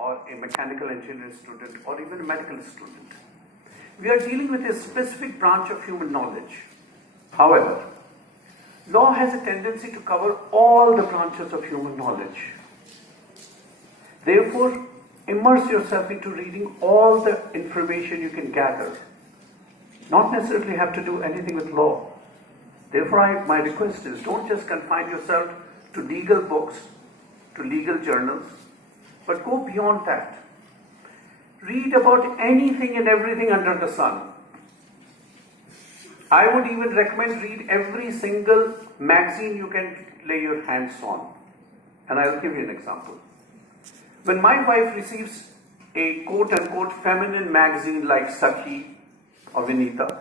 or a mechanical engineering student or even a medical student. We are dealing with a specific branch of human knowledge. However, law has a tendency to cover all the branches of human knowledge. Therefore, immerse yourself into reading all the information you can gather. Not necessarily have to do anything with law. Therefore, my request is, don't just confine yourself to legal books, to legal journals, but go beyond that. Read about anything and everything under the sun. I would even recommend read every single magazine you can lay your hands on. And I will give you an example. When my wife receives a quote-unquote feminine magazine like Sakhi or Vinita,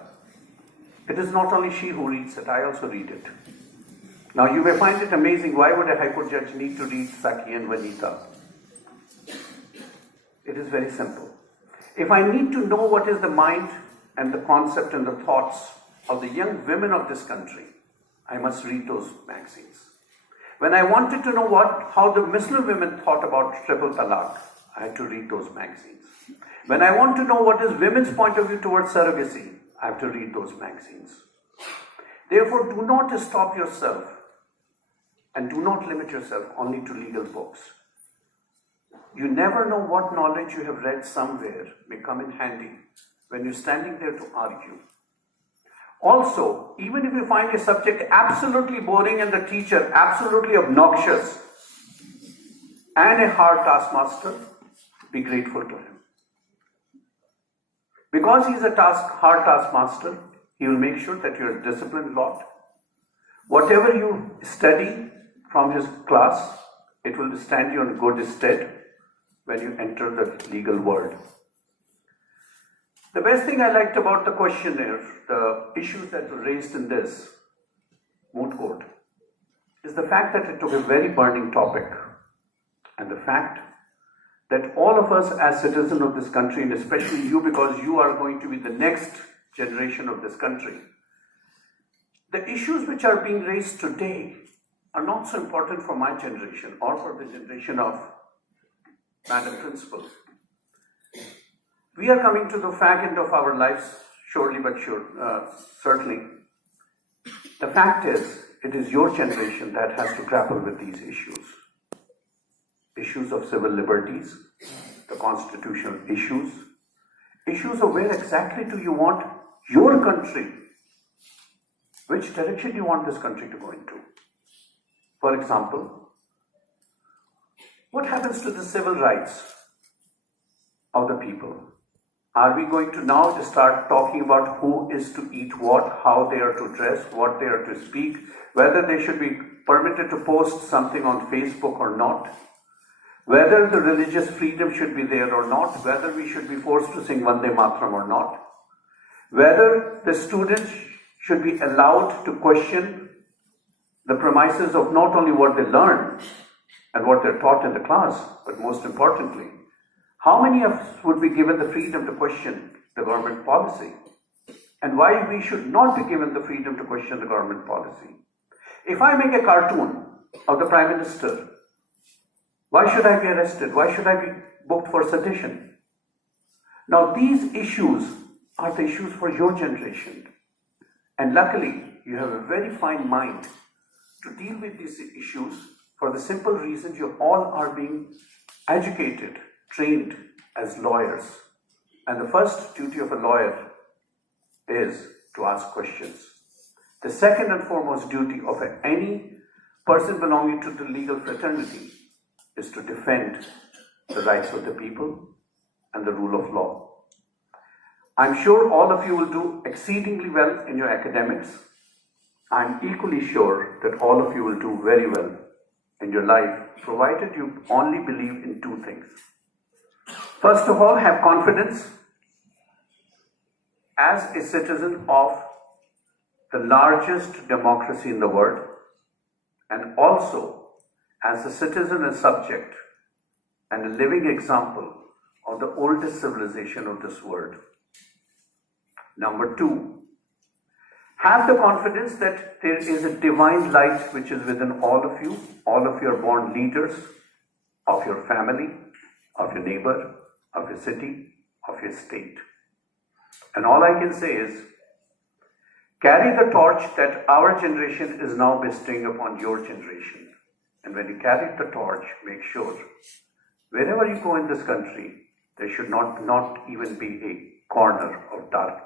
it is not only she who reads it, I also read it. Now you may find it amazing, why would a High Court judge need to read Sakhi and Vinita? It is very simple. If I need to know what is the mind and the concept and the thoughts of the young women of this country, I must read those magazines. When I wanted to know how the Muslim women thought about triple talaq, I had to read those magazines. When I want to know what is women's point of view towards surrogacy, I have to read those magazines. Therefore, do not stop yourself and do not limit yourself only to legal books. You never know what knowledge you have read somewhere may come in handy when you're standing there to argue. Also, even if you find a subject absolutely boring and the teacher absolutely obnoxious and a hard taskmaster, be grateful to him. Because he is a hard taskmaster, he will make sure that you're a disciplined lot. Whatever you study from his class, it will stand you in good stead when you enter the legal world. The best thing I liked about the questionnaire, the issues that were raised in this moot court, is the fact that it took a very burning topic, and the fact that all of us as citizens of this country, and especially you because you are going to be the next generation of this country, the issues which are being raised today are not so important for my generation or for the generation of Madam Principal. We are coming to the fag end of our lives, surely but certainly. The fact is, it is your generation that has to grapple with these issues. Issues of civil liberties, the constitutional issues, issues of where exactly do you want your country, which direction do you want this country to go into? For example, what happens to the civil rights of the people? Are we going to now just start talking about who is to eat what, how they are to dress, what they are to speak, whether they should be permitted to post something on Facebook or not, whether the religious freedom should be there or not, whether we should be forced to sing Vande Mataram or not, whether the students should be allowed to question the premises of not only what they learn and what they're taught in the class, but most importantly, how many of us would be given the freedom to question the government policy? And why we should not be given the freedom to question the government policy? If I make a cartoon of the Prime Minister, why should I be arrested? Why should I be booked for sedition? Now these issues are the issues for your generation. And luckily, you have a very fine mind to deal with these issues for the simple reason you all are being educated, trained as lawyers. And the first duty of a lawyer is to ask questions. The second and foremost duty of any person belonging to the legal fraternity is to defend the rights of the people and the rule of law. I'm sure all of you will do exceedingly well in your academics. I'm equally sure that all of you will do very well in your life, provided you only believe in two things. First of all, have confidence as a citizen of the largest democracy in the world, and also as a citizen and subject and a living example of the oldest civilization of this world. Number two, have the confidence that there is a divine light which is within all of you. All of you are born leaders of your family, of your neighbor, of your city, of your state. And all I can say is, carry the torch that our generation is now bestowing upon your generation. And when you carry the torch, make sure, wherever you go in this country, there should not even be a corner of darkness